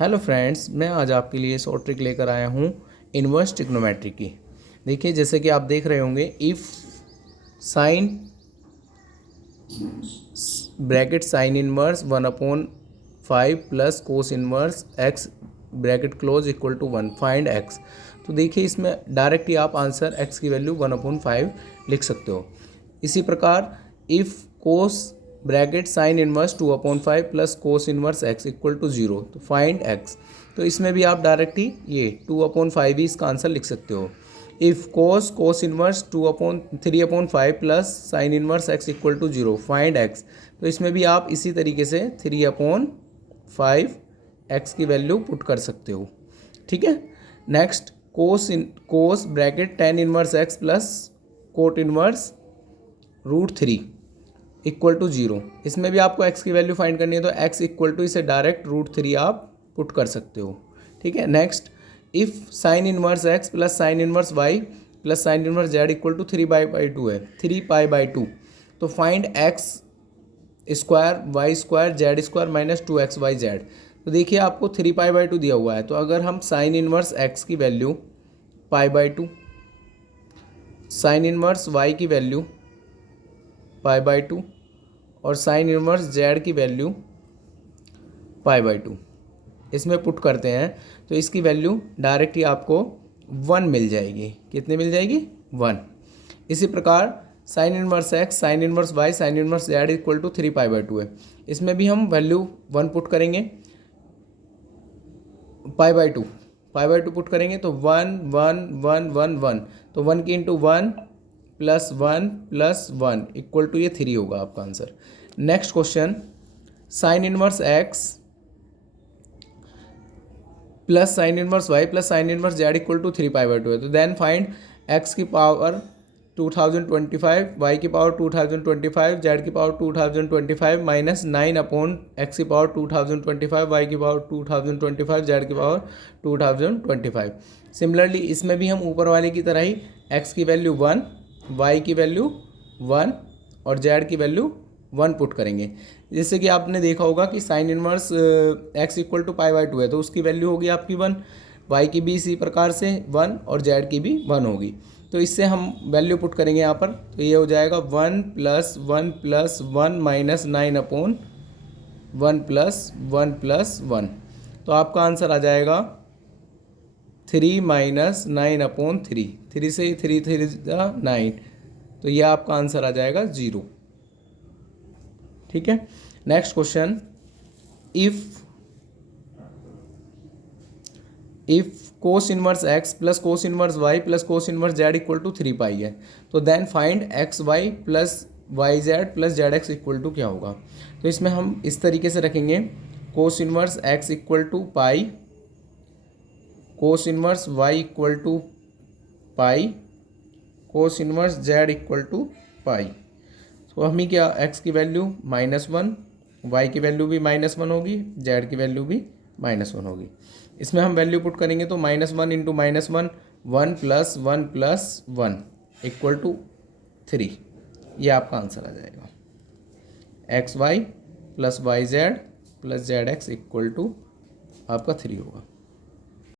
Hello friends, मैं आज आपके लिए शॉर्ट ट्रिक लेकर आया हूँ इन्वर्स ट्रिग्नोमेट्री की। देखिए, जैसे कि आप देख रहे होंगे, if sine bracket sine inverse 1/5 plus cos inverse x bracket close equal to 1 find x। तो देखिए, इसमें डायरेक्ट ही आप आंसर x की वैल्यू 1/5 लिख सकते हो। इसी प्रकार if cos bracket sine inverse 2/5 plus cos inverse x equal to 0 तो फाइंड x। तो इसमें भी आप डायरेक्ट ही ये 2/5 ही इसका आंसर लिख सकते हो। If cos inverse 3/5 plus sine inverse x equal to 0 find x। तो इसमें भी आप इसी तरीके से 3/5 x की वैल्यू पुट कर सकते हो। ठीक है। Next cos bracket tan inverse x plus cot inverse √3 equal to 0। इसमें भी आपको x की वैल्यू फाइंड करनी है, तो x इक्वल टू इसे डायरेक्ट √3 आप पुट कर सकते हो। ठीक है। Next if sine inverse x plus sine inverse y plus sine inverse z equal to 3/2 है, 3π/2। तो find x square y square z square minus 2xyz। तो देखिए, आपको 3π/2 दिया हुआ है, तो अगर हम साइन इनवर्स x की वैल्यू π/2, साइन इनवर्स y की वैल्यू π/2 और साइन इनवर्स z की वैल्यू π/2 इसमें पुट करते हैं, तो इसकी वैल्यू डायरेक्ट ही आपको 1 मिल जाएगी। कितनी मिल जाएगी? 1। इसी प्रकार sine inverse x, sine inverse y, sine inverse z equal to 3π/2 है। इसमें भी हम वैल्यू 1 पुट करेंगे, π/2 पुट करेंगे, तो 1 1 1 1 1, तो 1 की इंटू 1 +1 +1 इक्वल टू ये 3 होगा आपका answer. Next question, sine inverse x plus sine inverse y plus sine inverse z equal to 3π/2 है। तो देन फाइंड x की पावर 2025, y की पावर 2025, z की पावर 2025 माइनस 9/x की पावर 2025, y की पावर 2025, z की पावर 2025। सिमिलरली इसमें भी हम ऊपर वाले की तरह ही x की वैल्यू 1, y की वैल्यू 1 और z की वैल्यू 1 पुट करेंगे। जैसे कि आपने देखा होगा कि sine inverse x equal to π/2 है, तो उसकी वैल्यू होगी आपकी 1, y की भी इसी प्रकार से 1 और z की भी 1 होगी। तो इससे हम वैल्यू पुट करेंगे यहाँ पर, तो ये हो जाएगा 1 + 1 + 1 माइनस 9/1 + 1 + 1। तो आपका आंसर आ जाएगा 3 - 9/3। 3 से 3 3 9, तो यह आपका आंसर आ जाएगा 0। ठीक है। Next question, if cos inverse x plus cos inverse y plus cos inverse z equal to 3π है, तो then find xy plus yz plus zx equal to क्या होगा। तो इसमें हम इस तरीके से रखेंगे, cos inverse x equal to pi, cos inverse y equal to pi, cos inverse z equal to pi. तो हमें क्या, x की वैल्यू -1, y की वैल्यू भी -1 होगी, z की वैल्यू भी -1 होगी। इसमें हम वैल्यू पुट करेंगे, तो -1 × -1 1 + 1 + 1 इक्वल टू 3। ये आपका आंसर आ जाएगा। xy plus yz plus zx equal to आपका 3 होगा।